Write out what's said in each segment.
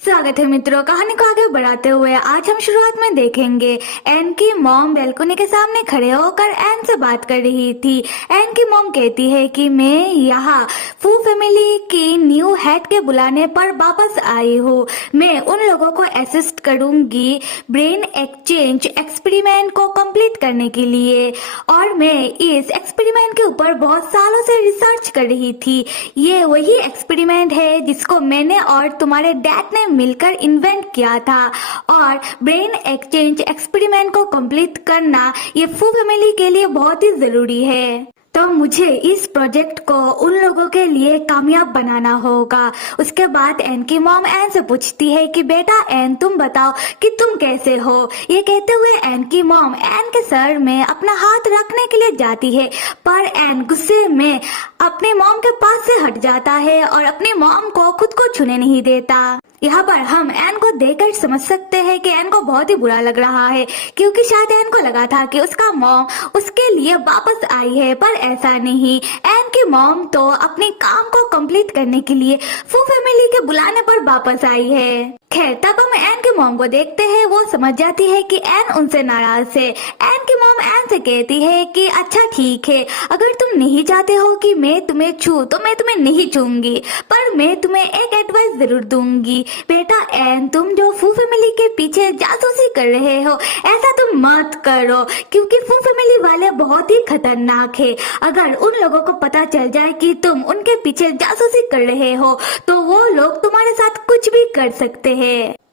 स्वागत है मित्रों। कहानी को आगे बढ़ाते हुए आज हम शुरुआत में देखेंगे एन की मॉम बैल्कनी के सामने खड़े होकर एन से बात कर रही थी। एन की मॉम कहती है कि मैं यहाँ फू फैमिली की न्यू हेड के बुलाने पर वापस आई हूँ। मैं उन लोगों को असिस्ट करूंगी ब्रेन एक्सचेंज एक्सपेरिमेंट को कंप्लीट करने के लिए, और मैं इस एक्सपेरिमेंट के ऊपर बहुत सालों से रिसर्च कर रही थी। ये वही एक्सपेरिमेंट है जिसको मैंने और तुम्हारे डैड ने मिलकर इन्वेंट किया था, और ब्रेन एक्सचेंज एक्सपेरिमेंट को कंप्लीट करना ये फू फैमिली के लिए बहुत ही जरूरी है। तो मुझे इस प्रोजेक्ट को उन लोगों के लिए कामयाब बनाना होगा। उसके बाद एन की मॉम एन से पूछती है कि बेटा एन तुम बताओ कि तुम कैसे हो। ये कहते हुए एन की मॉम एन के सर में अपना हाथ रखने के लिए जाती है, पर एन गुस्से में अपनी मॉम के पास से हट जाता है और अपनी मॉम को खुद को छूने नहीं देता। यहाँ पर हम एन को देखकर समझ सकते हैं कि एन को बहुत ही बुरा लग रहा है, क्योंकि शायद एन को लगा था कि उसका मॉम उसके लिए वापस आई है, पर ऐसा नहीं। एन की मॉम तो अपने काम को कंप्लीट करने के लिए फू फैमिली के बुलाने पर वापस आई है। खैर तब हम एन की मॉम को देखते हैं। वो समझ जाती है कि एन उनसे नाराज है। एन की मॉम एन से कहती है कि अच्छा ठीक है, अगर तुम नहीं चाहते हो कि मैं तुम्हें छू तो मैं तुम्हें नहीं छूंगी, पर मैं तुम्हें एक एडवाइस जरूर दूंगी। बेटा एन तुम जो फू फैमिली के पीछे जासूसी कर रहे हो ऐसा तुम मत करो, क्योंकि फू फैमिली वाले बहुत ही खतरनाक है। अगर उन लोगों को पता चल जाए कि तुम उनके पीछे जासूसी कर रहे हो तो वो लोग तुम्हारे साथ कुछ भी कर सकते हैं।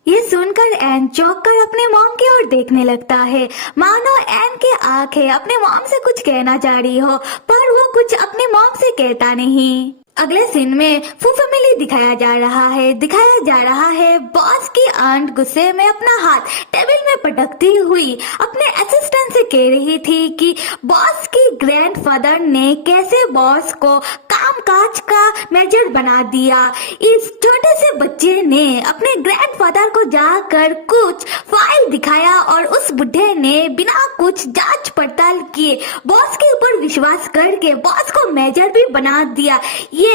ये सुनकर एन चौंक कर अपने मॉम की ओर देखने लगता है, मानो एन की आंखें अपने मॉम से कुछ कहना चाह रही हो, पर वो कुछ अपने मॉम से कहता नहीं। अगले सीन में फू फैमिली दिखाया जा रहा है बॉस की आंट गुस्से में अपना हाथ टेबल में पटकती हुई अपने असिस्टेंट से कह रही थी कि बॉस की ग्रैंडफादर ने कैसे बॉस को कामकाज का मेजर बना दिया। इस छोटे से बच्चे ने अपने ग्रैंडफादर को जाकर कुछ फाइल दिखाया और उस बुढ़े ने बिना कुछ जांच पड़ताल किए बॉस के ऊपर विश्वास करके बॉस को मेजर भी बना दिया। ये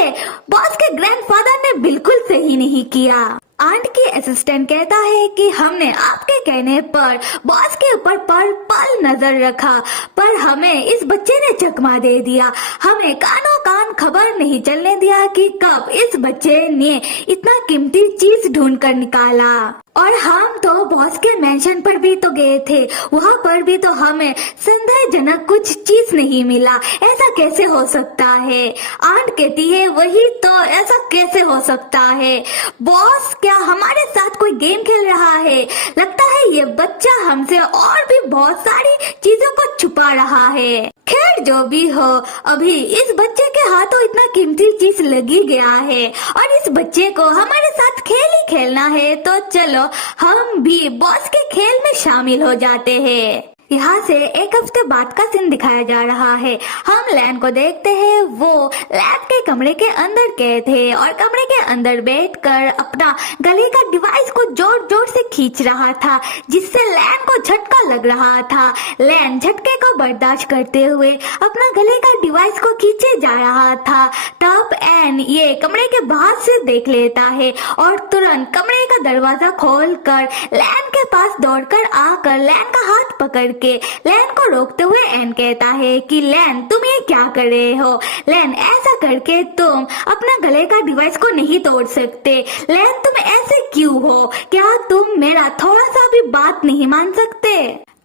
बॉस के ग्रैंडफादर ने बिल्कुल सही नहीं किया। आंट की असिस्टेंट कहता है कि हमने आपके कहने पर बॉस के ऊपर पल नजर रखा, पर हमें इस बच्चे ने चकमा दे दिया। हमें कानों कान खबर नहीं चलने दिया कि कब इस बच्चे ने इतना कीमती चीज ढूंढ कर निकाला। और हम तो बॉस के मेंशन पर भी तो गए थे, वहाँ पर भी तो हमें संदेहजनक कुछ चीज नहीं मिला। ऐसा कैसे हो सकता है? आंट कहती है वही तो, ऐसा कैसे हो सकता है? बॉस क्या हमारे साथ कोई गेम खेल रहा है? लगता है ये बच्चा हमसे और भी बहुत सारी चीजों को छुपा रहा है। खैर जो भी हो, अभी इस बच्चे के हाथों इतना कीमती चीज लगी गया है और इस बच्चे को हमारे साथ खेल ही खेलना है, तो चलो हम भी बॉस के खेल में शामिल हो जाते हैं। यहाँ से एक हफ्ते बाद का सीन दिखाया जा रहा है। हम लैन को देखते हैं, वो लैन के कमरे के अंदर कैद है और कमरे के अंदर बैठकर अपना गले का डिवाइस को जोर जोर से खींच रहा था, जिससे लैन को झटका लग रहा था। लैन झटके को बर्दाश्त करते हुए अपना गले का डिवाइस को खींचे जा रहा था। तब एन ये कमरे के बाहर से देख लेता है और तुरंत कमरे का दरवाजा खोलकर लैन के पास दौड़कर आकर लैन का हाथ पकड़ लैन को रोकते हुए एन कहता है कि लैन तुम ये क्या कर रहे हो? लैन ऐसा करके तुम अपना गले का डिवाइस को नहीं तोड़ सकते। लैन तुम ऐसे क्यों हो? क्या तुम मेरा थोड़ा सा भी बात नहीं मान सकते?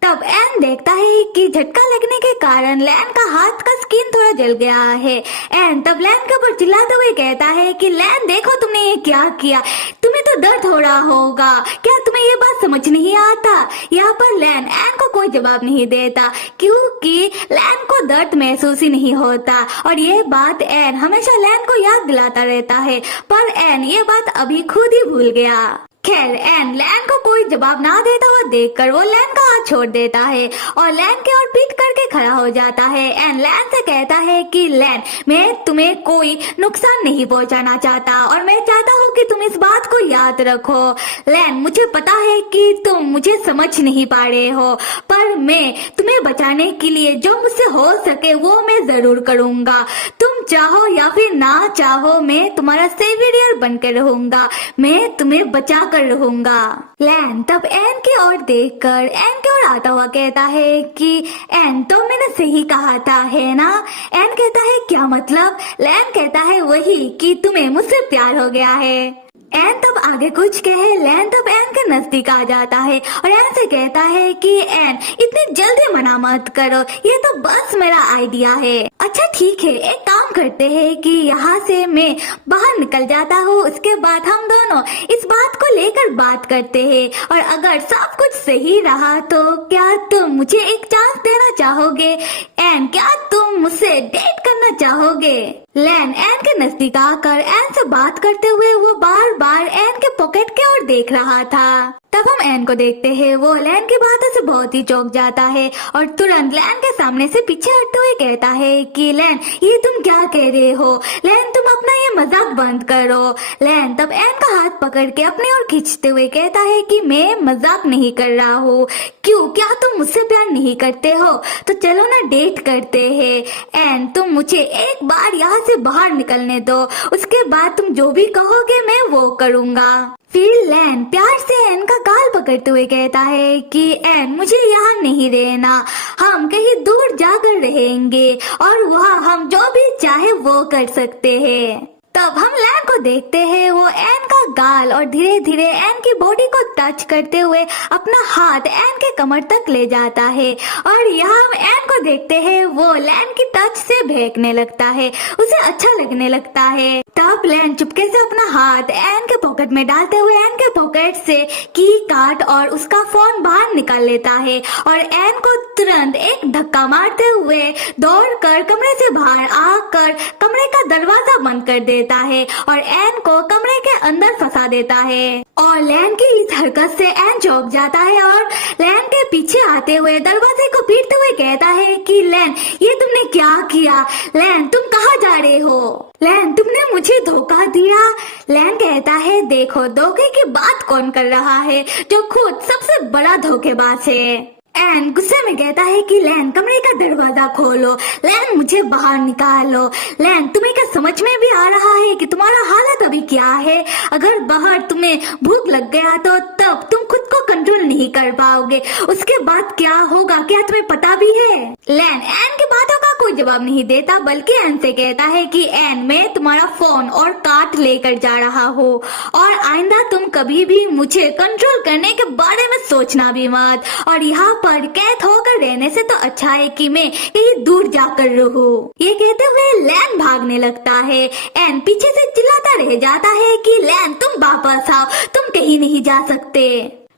तब एन देखता है कि झटका लगने के कारण लैन का हाथ का स्किन थोड़ा जल गया है। एन तब लैन के ऊपर चिल्लाते हुए कहता है कि लैन देखो तुमने ये क्या किया, तुम्हें तो दर्द हो रहा होगा, क्या तुम्हें ये बात समझ नहीं आता? यहाँ पर लैन एन को कोई जवाब नहीं देता, क्योंकि लैन को दर्द महसूस ही नहीं होता, और ये बात एन हमेशा लैन को याद दिलाता रहता है, पर एन ये बात अभी खुद ही भूल गया। खैर एन लैन को कोई जवाब ना देता हुआ देखकर वो लैन का हाथ छोड़ देता है और लैन के ओर पीठ करके खड़ा हो जाता है। एन लैन से कहता है कि लैन मैं तुम्हें कोई नुकसान नहीं पहुंचाना चाहता और मैं चाहता हूँ कि तुम इस बात को याद रखो। लैन मुझे पता है कि तुम मुझे समझ नहीं पा रहे हो, पर मैं तुम्हें बचाने के लिए जो मुझसे हो सके वो मैं जरूर करूंगा। तुम चाहो या फिर ना चाहो मैं तुम्हारा सेवियर बनकर रहूंगा, मैं तुम्हें बचा कर रहूंगा। लैन तब एन की ओर देखकर एन की ओर आता हुआ कहता है कि एन तो मैंने सही कहा था है ना। एन कहता है क्या मतलब। लैन कहता है वही कि तुम्हें मुझसे प्यार हो गया है। एन तब आगे कुछ कहे, लैन तब एन के नजदीक आ जाता है और एन से कहता है कि एन इतनी जल्दी मना मत करो, ये तो बस मेरा आइडिया है। अच्छा ठीक है, एक काम करते हैं कि यहाँ से मैं बाहर निकल जाता हूँ, उसके बाद हम दोनों इस बात को लेकर बात करते हैं और अगर सब कुछ सही रहा तो क्या तुम मुझे एक चांस देना चाहोगे। एन क्या तुम मुझसे डेट करना चाहोगे। लैन एन के नजदीक आकर एन से बात करते हुए वो बार बार एन के पॉकेट की ओर देख रहा था। तब हम एन को देखते हैं, वो लैन की बातों से बहुत ही चौंक जाता है और तुरंत लैन के सामने से पीछे हटते हुए कहता है कि लैन ये तुम क्या कह रहे हो। लैन तुम अपना ये मजाक बंद करो। लैन तब एन का हाथ पकड़ के अपने ओर खींचते हुए कहता है कि मैं मजाक नहीं कर रहा हूँ। क्यों, क्या तुम मुझसे प्यार नहीं करते हो? तो चलो ना डेट करते हैं। एन तुम मुझे एक बार यहाँ से बाहर निकलने दो, उसके बाद तुम जो भी कहोगे मैं वो करूँगा। फिर लैन प्यार से एन का गाल पकड़ते हुए कहता है कि एन मुझे यहाँ नहीं रहना, हम कहीं दूर जाकर रहेंगे और वहाँ हम जो भी चाहे वो कर सकते हैं। तब हम लैन को देखते हैं, वो एन का गाल और धीरे धीरे एन की बॉडी को टच करते हुए अपना हाथ एन के कमर तक ले जाता है और यहाँ हम एन को देखते हैं, वो लैन की टच से बहकने लगता है, उसे अच्छा लगने लगता है। तब लैन चुपके से अपना हाथ एन के पॉकेट में डालते हुए एन के पॉकेट से की कार्ड और उसका फोन बाहर निकाल लेता है और एन को तुरंत एक धक्का मारते हुए दौड़कर कमरे से बाहर आकर कमरे का दरवाजा बंद कर देता है और एन को कमरे के अंदर फंसा देता है। और लैन की इस हरकत से एन चौंक जाता है और लैन के पीछे आते हुए दरवाजे को पीटते हुए कहता है कि लैन ये तुमने क्या किया। लैन तुम कहाँ जा रहे हो। लैन तुमने मुझे धोखा दिया। लैन कहता है देखो धोखे की बात कौन कर रहा है, जो खुद सबसे बड़ा धोखेबाज है। एन गुस्से में कहता है कि लैन कमरे का दरवाजा खोलो, लैन मुझे बाहर निकालो। लैन तुम्हें क्या समझ में भी आ रहा है कि तुम्हारा हालत अभी क्या है। अगर बाहर तुम्हें भूख लग गया तो तब तुम खुद को कंट्रोल नहीं कर पाओगे, उसके बाद क्या होगा क्या तुम्हें पता भी है। लैन एन की बातों का कोई जवाब नहीं देता बल्कि एन से कहता है कि एन मैं तुम्हारा फोन और कार्ड लेकर जा रहा हूँ और आइंदा तुम कभी भी मुझे कंट्रोल करने के बारे में सोचना भी मत और यहाँ पर कैद होकर रहने से तो अच्छा है कि मैं कहीं दूर जाकर रहूं। ये कहते हुए लैन भागने लगता है। एन पीछे से चिल्लाता रह जाता है कि लैन तुम वापस आओ, तुम कहीं नहीं जा सकते।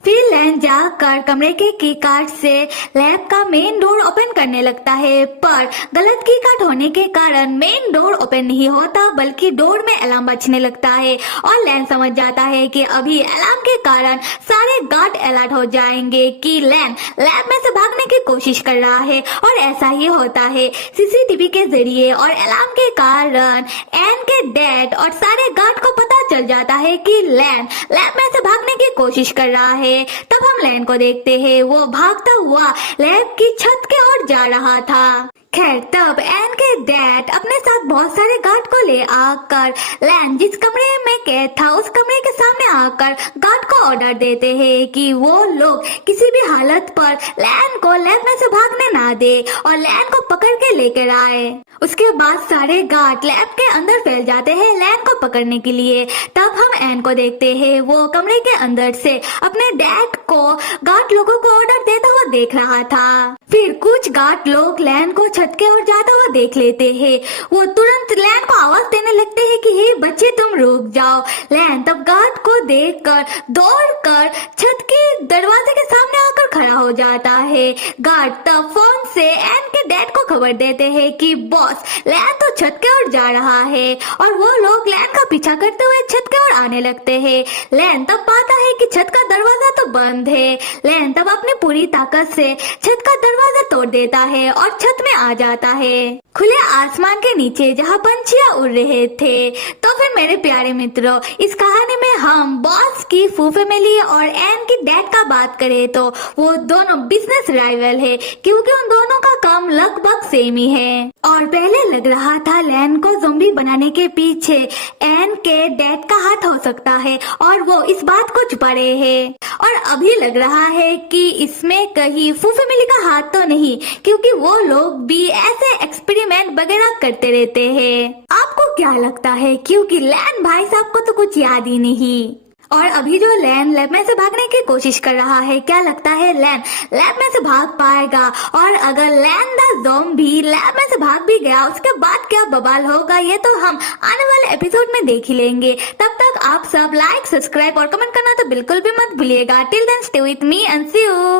फिर लैन जाकर कमरे के की कार्ड से लैब का मेन डोर ओपन करने लगता है, पर गलत की कार्ड होने के कारण मेन डोर ओपन नहीं होता बल्कि डोर में अलार्म बजने लगता है और लैन समझ जाता है कि अभी अलार्म के कारण सारे गार्ड अलर्ट हो जाएंगे कि लैन लैब में से भागने की कोशिश कर रहा है। और ऐसा ही होता है, सीसीटीवी के जरिए और अलार्म के कारण एन के डैड और सारे गार्ड को पता चल जाता है कि लैन लैब में से भागने की कोशिश कर रहा है। तब हम लैन को देखते हैं, वो भागता हुआ लैब की छत की ओर जा रहा था। खैर तब एन के डैड अपने साथ बहुत सारे गार्ड को ले आकर लैन जिस कमरे में कैद था उस कमरे के सामने आकर गार्ड को ऑर्डर देते हैं कि वो लोग किसी भी हालत पर लैन को लैब में से भागने ना दे और लैन को पकड़ के लेकर आए। उसके बाद सारे गार्ड लैब के अंदर फैल जाते हैं लैन को पकड़ने के लिए। तब हम एन को देखते हैं, वो कमरे के अंदर से अपने डैड को गार्ड लोगों को ऑर्डर देता हुआ देख रहा था। फिर कुछ गार्ड लोग लैन को छत के ओर जाता हुआ देख लेते हैं। वो तुरंत लैन को आवाज देने लगते हैं कि हे बच्चे तुम रुक जाओ। लैन तब गार्ड को देखकर दौड़कर छत के दरवाजे के सामने आकर खड़ा हो जाता है। गार्ड तब फोन से एन के डैड को खबर देते हैं कि बॉस लैन तो छत के ओर जा रहा है और वो लोग लैन का पीछा करते हुए छत के ओर आने लगते हैं। लैन तब पाता है कि छत का दरवाजा तो बंद है। लैन तब अपनी पूरी ताकत से छत का दरवाजा तोड़ देता है और छत में आ जाता है, खुले आसमान के नीचे जहाँ पंछियाँ उड़ रहे थे। तो फिर मेरे प्यारे मित्रों, इस कहानी में हम बॉस की फू फैमिली और एन की डैड का बात करें तो वो दोनों बिजनेस राइवल है, क्योंकि उन दोनों का काम लगभग सेम ही है। और पहले लग रहा था लैन को ज़ॉम्बी बनाने के पीछे एन के डैड का हाथ हो सकता है और वो इस बात को छुपा रहे हैं। और अभी लग रहा है कि इसमें कहीं फू फैमिली का हाथ तो नहीं, क्योंकि वो लोग भी ऐसे एक्सपेरिमेंट वगैरह करते रहते हैं। आपको क्या लगता है? क्योंकि लैन भाई साहब को तो कुछ याद ही नहीं। और अभी जो लैन लैब में से भागने की कोशिश कर रहा है, क्या लगता है लैन लैब में से भाग पाएगा? और अगर लैन द ज़ॉम्बी लैब में से भाग भी गया, उसके बाद क्या बवाल होगा, ये तो हम आने वाले एपिसोड में देख ही लेंगे। तब तक आप सब लाइक, सब्सक्राइब और कमेंट करना तो बिल्कुल भी मत भूलिएगा। Till then stay with me and see you.